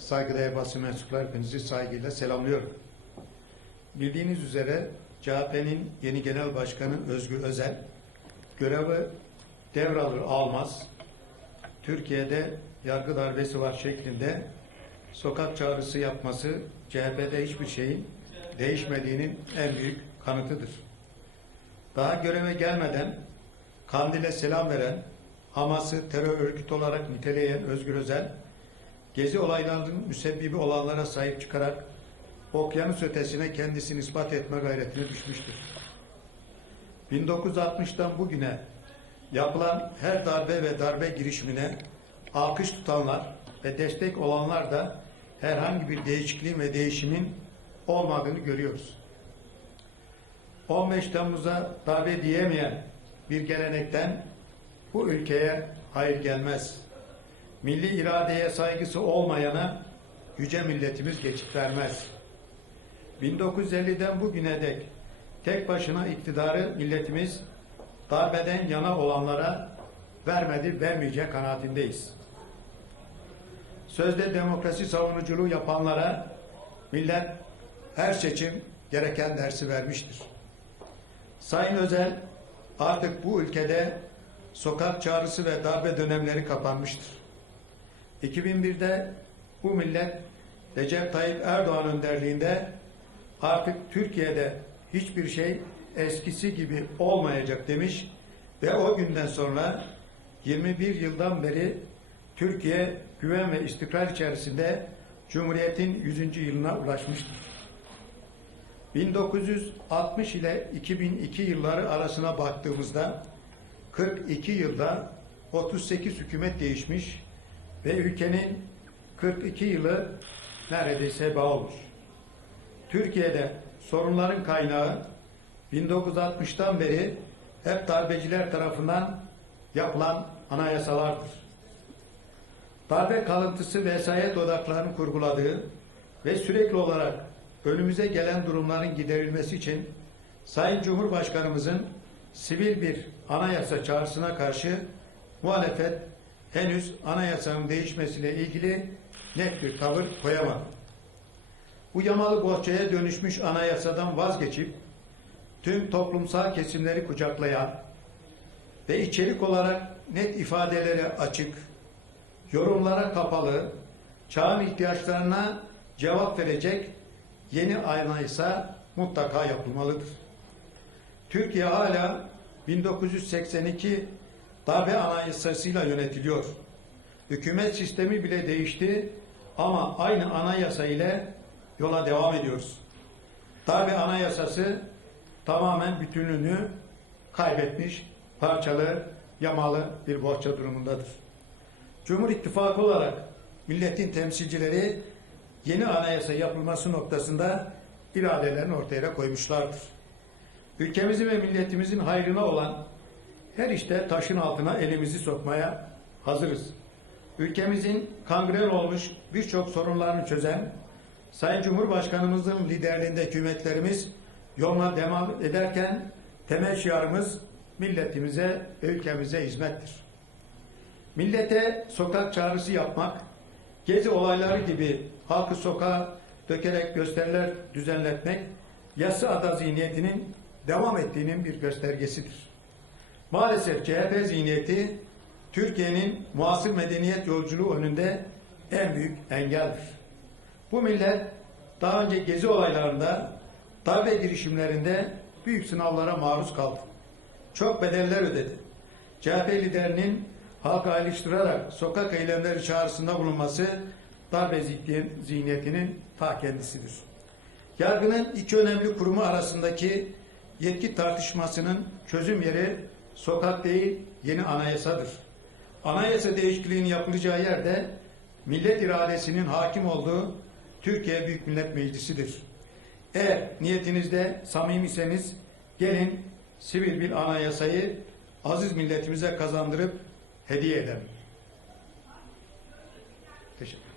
saygıdeğer basın mensupları hepinizi saygıyla selamlıyorum. Bildiğiniz üzere CHP'nin yeni genel başkanı Özgür Özel görevi devralır almaz Türkiye'de yargı darbesi var şeklinde sokak çağrısı yapması CHP'de hiçbir şeyin değişmediğinin en büyük kanıtıdır. Daha göreve gelmeden Kandil'e selam veren, Hamas'ı terör örgütü olarak niteleyen Özgür Özel, Gezi olaylarının müsebbibi olanlara sahip çıkarak okyanus ötesine kendisini ispat etme gayretine düşmüştür. 1960'tan bugüne yapılan her darbe ve darbe girişimine alkış tutanlar ve destek olanlar da herhangi bir değişikliğin ve değişimin olmadığını görüyoruz. 15 Temmuz'a darbe diyemeyen bir gelenekten bu ülkeye hayır gelmez. Milli iradeye saygısı olmayana yüce milletimiz geçit vermez. 1950'den bugüne dek tek başına iktidarı milletimiz darbeden yana olanlara vermedi, vermeyecek kanaatindeyiz. Sözde demokrasi savunuculuğu yapanlara millet her seçim gereken dersi vermiştir. Sayın Özel artık bu ülkede sokak çağrısı ve darbe dönemleri kapanmıştır. 2001'de bu millet Recep Tayyip Erdoğan önderliğinde artık Türkiye'de hiçbir şey eskisi gibi olmayacak demiş ve o günden sonra 21 yıldan beri Türkiye güven ve istikrar içerisinde Cumhuriyet'in 100. yılına ulaşmıştır. 1960 ile 2002 yılları arasına baktığımızda 42 yılda 38 hükümet değişmiş ve ülkenin 42 yılı neredeyse heba olmuş. Türkiye'de sorunların kaynağı 1960'tan beri hep darbeciler tarafından yapılan anayasalardır. Darbe kalıntısı vesayet odaklarını kurguladığı ve sürekli olarak önümüze gelen durumların giderilmesi için Sayın Cumhurbaşkanımızın sivil bir anayasa çağrısına karşı muhalefet henüz anayasanın değişmesiyle ilgili net bir tavır koyamadı. Bu yamalı bohçaya dönüşmüş anayasadan vazgeçip tüm toplumsal kesimleri kucaklayan ve içerik olarak net ifadelere açık, yorumlara kapalı, çağın ihtiyaçlarına cevap verecek yeni anayasa mutlaka yapılmalıdır. Türkiye hala 1982 darbe anayasasıyla yönetiliyor. Hükümet sistemi bile değişti ama aynı anayasa ile yola devam ediyoruz. Darbe anayasası tamamen bütünlüğünü kaybetmiş, parçalı, yamalı bir bohça durumundadır. Cumhur İttifakı olarak milletin temsilcileri yeni anayasa yapılması noktasında iradelerini ortaya koymuşlardır. Ülkemizin ve milletimizin hayrına olan her işte taşın altına elimizi sokmaya hazırız. Ülkemizin kangren olmuş birçok sorunlarını çözen Sayın Cumhurbaşkanımızın liderliğinde hükümetlerimiz yoluna devam ederken temel şiarımız milletimize ve ülkemize hizmettir. Millete sokak çağrısı yapmak, gezi olayları gibi halkı sokağa dökerek gösteriler düzenletmek, yası ada zihniyetinin devam ettiğinin bir göstergesidir. Maalesef CHP zihniyeti Türkiye'nin muasır medeniyet yolculuğu önünde en büyük engeldir. Bu millet daha önce gezi olaylarında, darbe girişimlerinde büyük sınavlara maruz kaldı. Çok bedeller ödedi. CHP liderinin halka ayrıştırarak sokak eylemleri çağrısında bulunması darbe zihniyetinin ta kendisidir. Yargının iki önemli kurumu arasındaki yetki tartışmasının çözüm yeri sokak değil yeni anayasadır. Anayasa değişikliğinin yapılacağı yerde millet iradesinin hakim olduğu Türkiye Büyük Millet Meclisi'dir. Eğer niyetinizde samimiseniz gelin sivil bir anayasayı aziz milletimize kazandırıp hediye edelim. Teşekkür